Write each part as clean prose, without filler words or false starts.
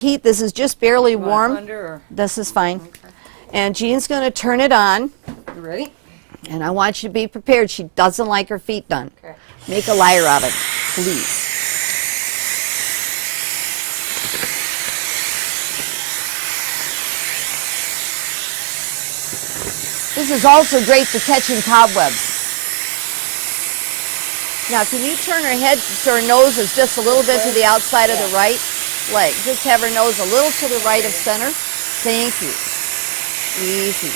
Heat, this is just barely warm. Under This is fine. Okay. And Jean's going to turn it on. You ready? And I want you to be prepared. She doesn't like her feet done. Okay. Make a liar out of it, please. This is also great for catching cobwebs. Now, can you turn her head so her nose is just a little bit to the outside of the right leg? Just have her nose a little to the right of center. Thank you. Easy.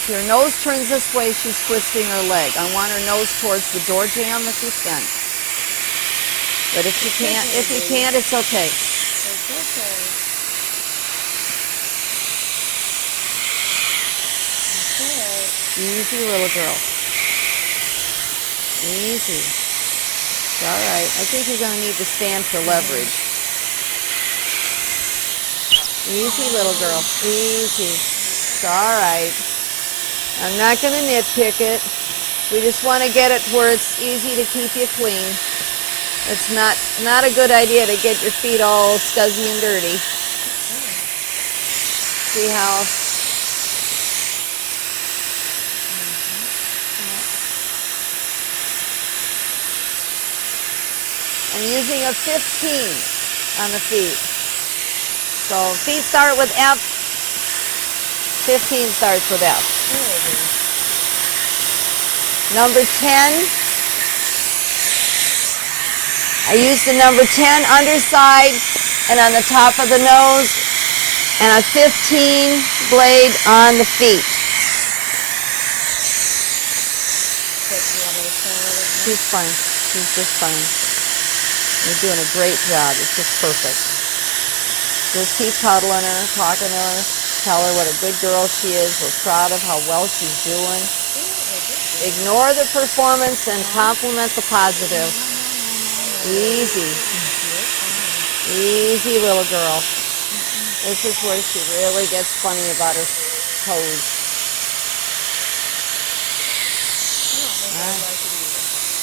If your nose turns this way, she's twisting her leg. I want her nose towards the door jamb if you can. But if you can't, it's okay. It's okay. Easy, little girl. Easy. It's all right. I think you're going to need to stand for leverage. Easy, little girl. Easy. It's all right. I'm not going to nitpick it. We just want to get it where it's easy to keep you clean. It's not a good idea to get your feet all scuzzy and dirty. See how... I'm using a 15 on the feet. So feet start with F, 15 starts with F. Number 10, I used the number 10 underside and on the top of the nose, and a 15 blade on the feet. She's fine. She's just fine. You're doing a great job. It's just perfect. Just keep cuddling her, talking to her, tell her what a good girl she is. We're proud of how well she's doing. Ignore the performance and compliment the positive. Easy. Easy, little girl. This is where she really gets funny about her toes.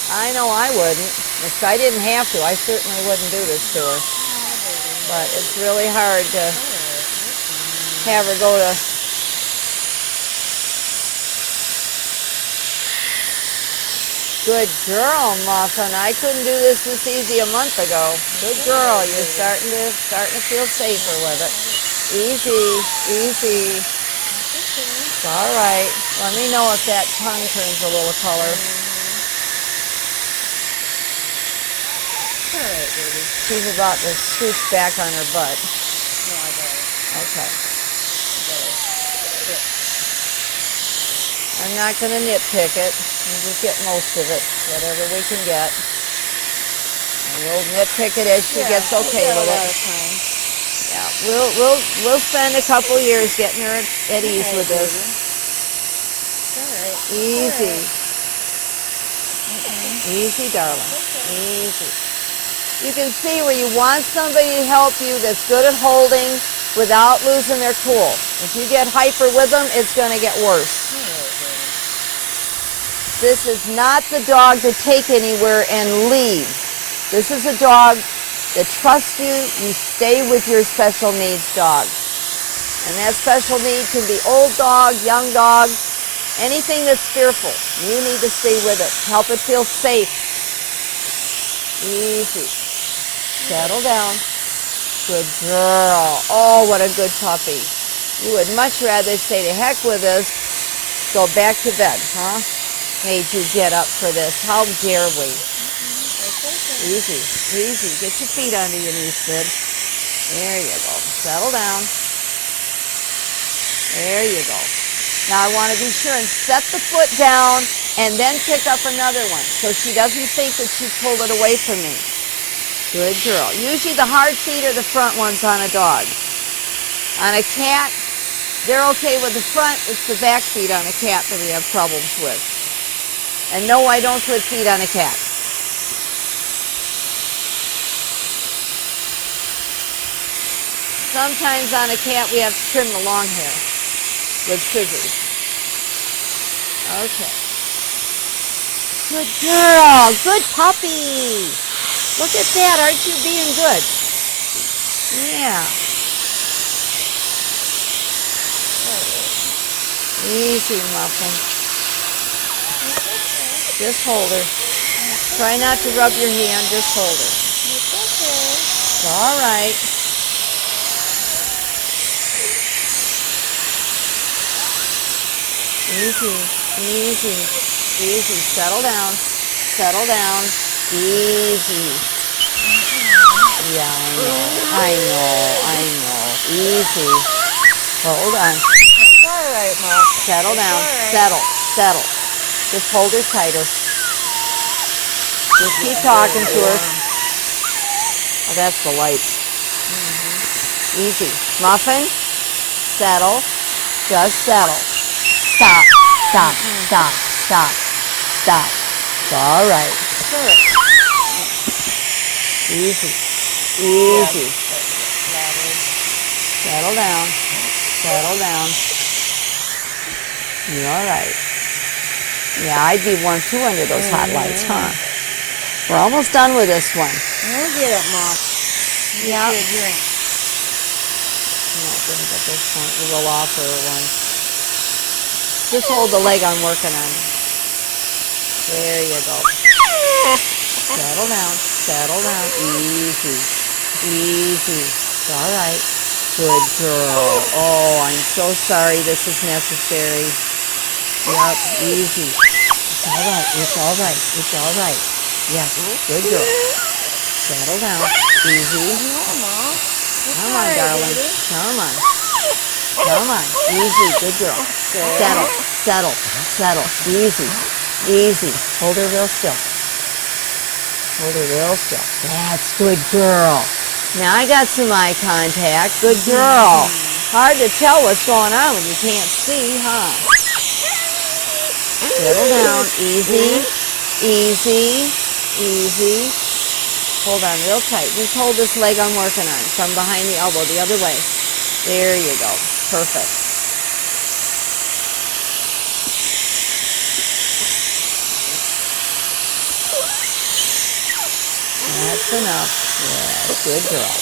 I know I wouldn't. If I didn't have to, I certainly wouldn't do this to her. But it's really hard to have her go to... Good girl, Muffin. I couldn't do this easy a month ago. Good girl. You're starting to feel safer with it. Easy, easy. It's all right. Let me know if that tongue turns a little color. All right, baby. She's about to scooch back on her butt. No, I got it. Okay. Good. I'm not going to nitpick it. We'll just get most of it, whatever we can get. And we'll nitpick it as she gets okay with it. Yeah, we'll spend a couple years getting her at ease with this. All right. Easy. Easy, darling. Easy. You can see where you want somebody to help you that's good at holding without losing their cool. If you get hyper with them, it's going to get worse. This is not the dog to take anywhere and leave. This is a dog that trusts you. You stay with your special needs dog. And that special need can be old dog, young dog, anything that's fearful. You need to stay with it. Help it feel safe. Easy. Settle down. Good girl. Oh, what a good puppy. You would much rather say to heck with this, go back to bed, huh? Made you get up for this. How dare we? Easy, easy. Get your feet under your knees, Sid. There you go. Settle down. There you go. Now I want to be sure and set the foot down and then pick up another one so she doesn't think that she pulled it away from me. Good girl. Usually the hard feet are the front ones on a dog. On a cat, they're okay with the front. It's the back feet on a cat that we have problems with. And no, I don't put feet on a cat. Sometimes on a cat we have to trim the long hair with scissors. Okay. Good girl. Good puppy. Look at that. Aren't you being good? Yeah. Easy, Muffin. Just hold her. Try not to rub your hand. Just hold her. It's all right. Easy, easy, easy. Settle down. Settle down. Easy. Yeah, I know. Easy. Hold on. It's all right, Mom. Settle down. Right. Settle. Just hold her tighter. Just keep talking to her. Oh, that's the lights. Easy. Muffin, settle. Just settle. Stop. It's all right. Easy. Settle down. You're all right. Yeah, I'd be warm too under those hot lights, huh? We're almost done with this one. We'll get it, Mom. Yeah. Get a drink. No, I think at this point we will offer one. Just hold the leg I'm working on. There you go. Settle down. Easy. It's all right. Good girl. Oh, I'm so sorry this is necessary. Yep, easy. It's all right. Yes, good girl. Settle down. Easy. Come on, darling. Come on. Easy, good girl. Settle. Easy. Hold her real still. That's good girl. Now I got some eye contact. Good girl. Hard to tell what's going on when you can't see, huh? Settle down. Easy. Hold on real tight. Just hold this leg I'm working on from behind the elbow the other way. There you go. Perfect. That's enough. Yeah, good girl.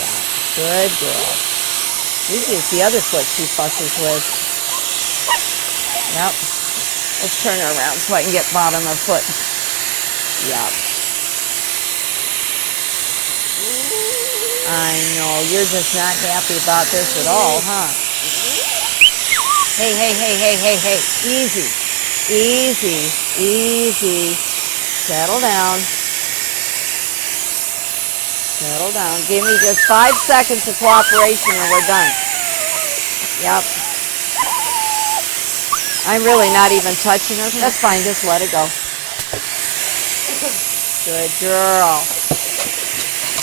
Yeah, good girl. Usually it's the other foot she fusses with. Yep. Let's turn her around so I can get bottom of foot. Yep. I know, you're just not happy about this at all, huh? Hey. Easy. Settle down. Give me just 5 seconds of cooperation and we're done. Yep. I'm really not even touching her. That's fine, just let it go. Good girl.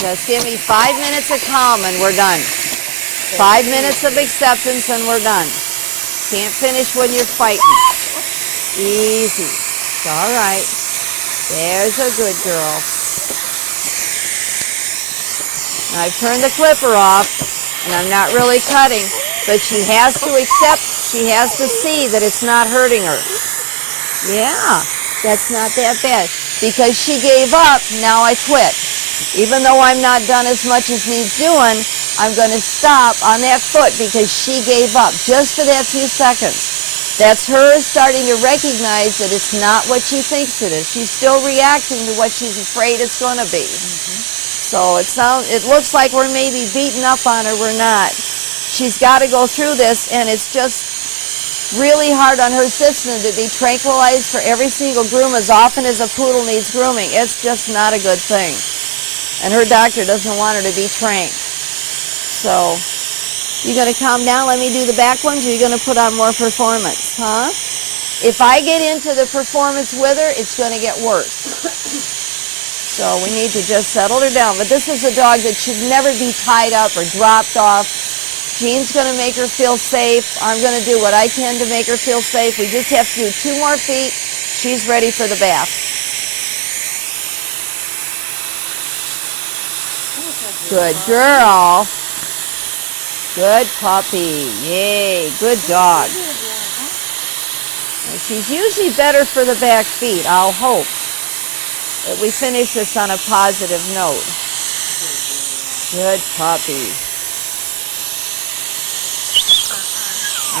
Just give me 5 minutes of calm and we're done. 5 minutes of acceptance and we're done. Can't finish when you're fighting. Easy. It's all right. There's a good girl. Now I've turned the clipper off and I'm not really cutting, but she has to accept, she has to see that it's not hurting her. Yeah, that's not that bad. Because she gave up, now I quit. Even though I'm not done as much as needs doing, I'm going to stop on that foot because she gave up just for that few seconds. That's her starting to recognize that it's not what she thinks it is. She's still reacting to what she's afraid it's going to be. So it looks like we're maybe beating up on her. We're not. She's got to go through this, and it's just really hard on her system to be tranquilized for every single groom as often as a poodle needs grooming. It's just not a good thing. And her doctor doesn't want her to be tranked. So, you going to calm down, let me do the back ones, or are you going to put on more performance, huh? If I get into the performance with her, it's going to get worse. So we need to just settle her down. But this is a dog that should never be tied up or dropped off. Jean's going to make her feel safe. I'm going to do what I can to make her feel safe. We just have to do 2 more feet. She's ready for the bath. Good girl. Good puppy. Yay. Good dog. And she's usually better for the back feet, I'll hope. that we finish this on a positive note. Good puppy.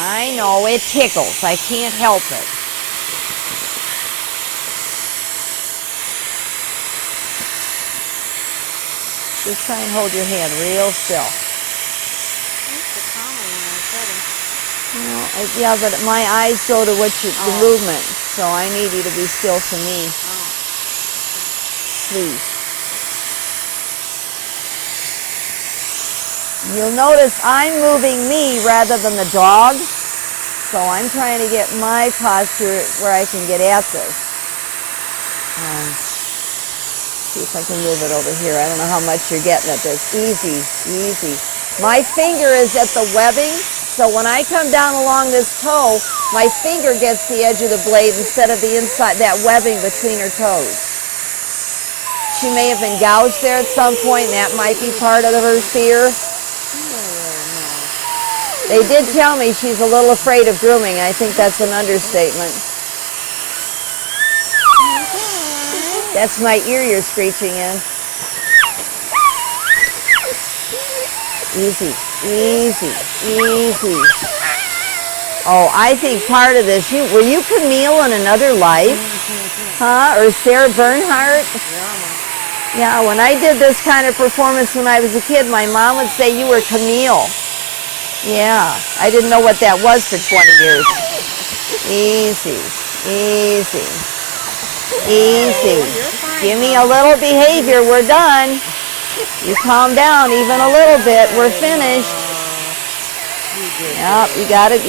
I know, it tickles. I can't help it. Just try and hold your hand real still. Yeah, but my eyes go to what the movement, so I need you to be still for me. Please. You'll notice I'm moving me rather than the dog, so I'm trying to get my posture where I can get at this. See if I can move it over here. I don't know how much you're getting at this. Easy, easy. My finger is at the webbing, so when I come down along this toe, my finger gets the edge of the blade instead of the inside, that webbing between her toes. She may have been gouged there at some point, and that might be part of her fear. They did tell me she's a little afraid of grooming. I think that's an understatement. That's my ear you're screeching in. Easy, easy, easy. Oh, I think part of this, were you Camille in another life? Huh? Or Sarah Bernhardt? Yeah, when I did this kind of performance when I was a kid, my mom would say you were Camille. Yeah, I didn't know what that was for 20 years. Easy, easy, easy. Give me a little behavior, we're done. You calm down even a little bit, we're finished. Yep, you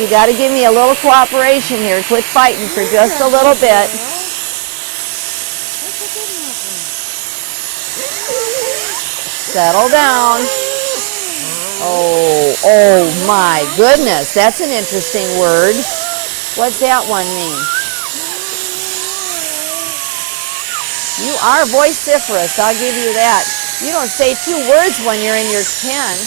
gotta give me a little cooperation here. Quit fighting for just a little bit. Settle down. Oh my goodness, that's an interesting word. What's that one mean? You are vociferous, I'll give you that. You don't say 2 words when you're in your pen.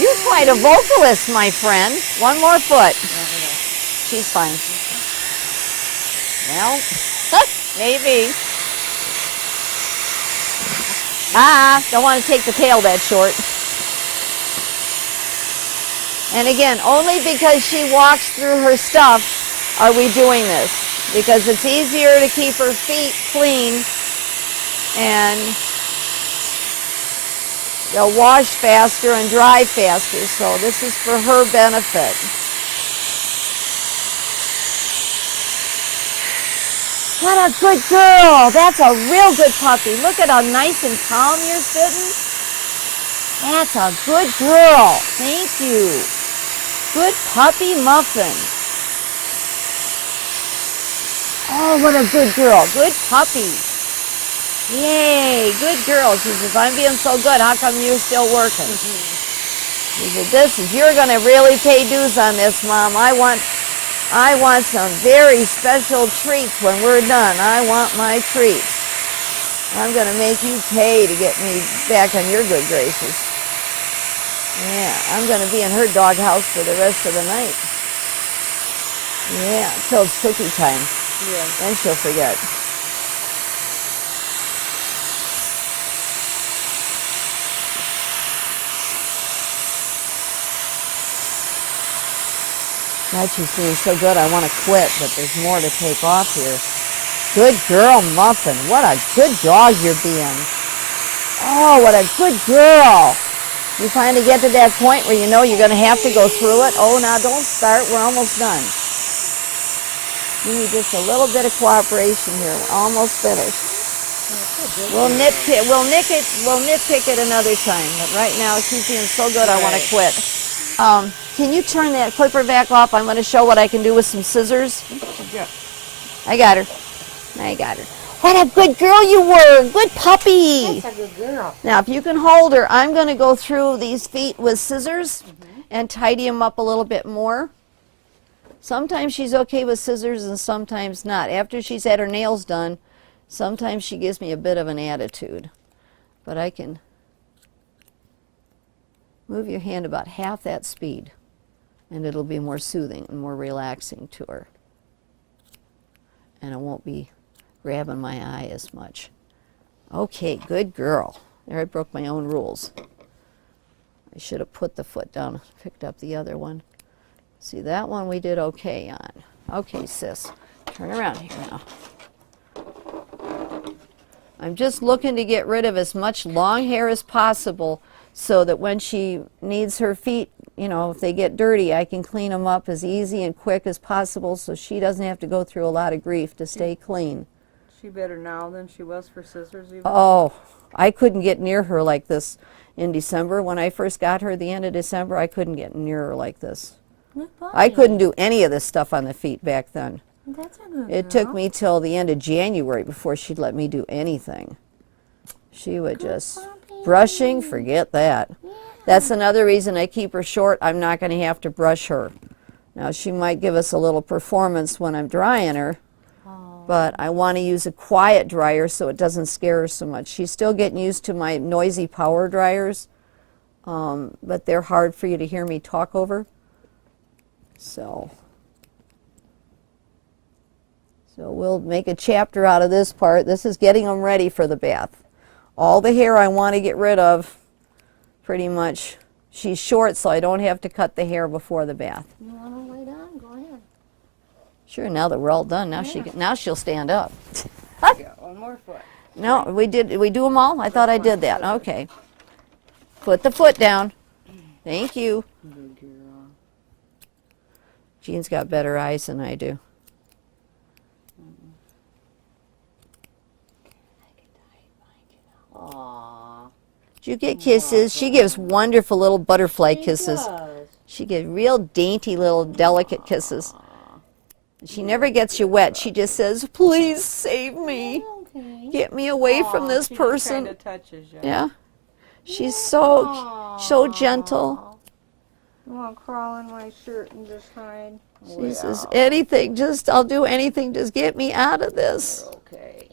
You're quite a vocalist, my friend. One more foot. She's fine. Well, maybe. Don't want to take the tail that short. And again, only because she walks through her stuff are we doing this. Because it's easier to keep her feet clean and they'll wash faster and dry faster. So this is for her benefit. What a good girl. That's a real good puppy. Look at how nice and calm you're sitting. That's a good girl. Thank you. Good puppy Muffin. Oh, what a good girl. Good puppy. Yay, good girl. She says, I'm being so good, how come you're still working? She said, you're going to really pay dues on this, Mom. I want some very special treats when we're done. I want my treats. I'm going to make you pay to get me back on your good graces. Yeah, I'm going to be in her doghouse for the rest of the night. Yeah, until it's cookie time. Yeah. Then she'll forget. God, she's doing so good, I want to quit, but there's more to take off here. Good girl, Muffin. What a good dog you're being. Oh, what a good girl. You finally get to that point where you know you're going to have to go through it. Oh, now don't start. We're almost done. You need just a little bit of cooperation here. We're almost finished. We'll nitpick it another time. But right now, she's being so good, I want to quit. Can you turn that clipper back off? I'm going to show what I can do with some scissors. Yeah. I got her. I got her. What a good girl you were. Good puppy. That's a good girl. Now, if you can hold her, I'm going to go through these feet with scissors and tidy them up a little bit more. Sometimes she's okay with scissors and sometimes not. After she's had her nails done, sometimes she gives me a bit of an attitude. But I can move your hand about half that speed. and it'll be more soothing and more relaxing to her. And it won't be grabbing my eye as much. Okay, good girl. There, I broke my own rules. I should have put the foot down, picked up the other one. See, that one we did okay on. Okay, sis, turn around here now. I'm just looking to get rid of as much long hair as possible so that when she needs her feet, you know, if they get dirty, I can clean them up as easy and quick as possible so she doesn't have to go through a lot of grief to stay clean. She better now than she was for scissors even? Oh, I couldn't get near her like this in December. When I first got her at the end of December, I couldn't get near her like this. I couldn't do any of this stuff on the feet back then. That's a good It took me till the end of January before she'd let me do anything. She would just, brushing, forget that. Yeah. That's another reason I keep her short. I'm not going to have to brush her. Now, she might give us a little performance when I'm drying her, but I want to use a quiet dryer so it doesn't scare her so much. She's still getting used to my noisy power dryers, but they're hard for you to hear me talk over. So we'll make a chapter out of this part. This is getting them ready for the bath. All the hair I want to get rid of, pretty much. She's short, so I don't have to cut the hair before the bath. You want to lay down? Go ahead. Sure, now that we're all done, now now she'll stand up. One more foot. No, we do them all? I thought I did that. Okay. Put the foot down. Thank you. Good girl. Jean's got better eyes than I do. Aww. Did you get kisses? She gives wonderful little butterfly kisses. Does. She gives real dainty little delicate kisses. She never gets you wet. She just says, please save me. Okay. Get me away from this She person. Kind of touches you. Yeah. She's so gentle. You want to crawl in my shirt and just hide? She says, anything, I'll do anything, just get me out of this. Okay.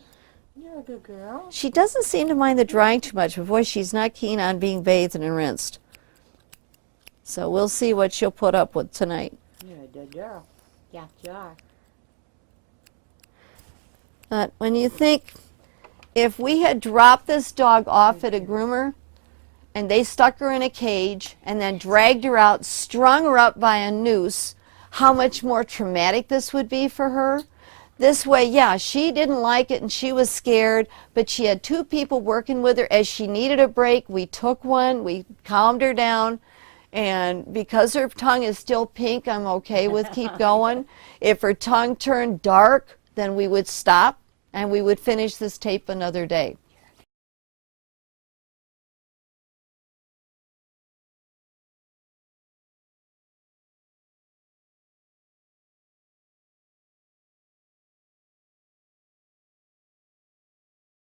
You're a good girl. She doesn't seem to mind the drying too much, but boy, she's not keen on being bathed and rinsed. So we'll see what she'll put up with tonight. You're a good girl. Yeah, you are. But when you think, if we had dropped this dog off at a groomer, and they stuck her in a cage, and then dragged her out, strung her up by a noose, how much more traumatic this would be for her. This way, yeah, she didn't like it and she was scared, but she had two people working with her as she needed a break. We took one, we calmed her down, and because her tongue is still pink, I'm okay with keep going. If her tongue turned dark, then we would stop and we would finish this tape another day.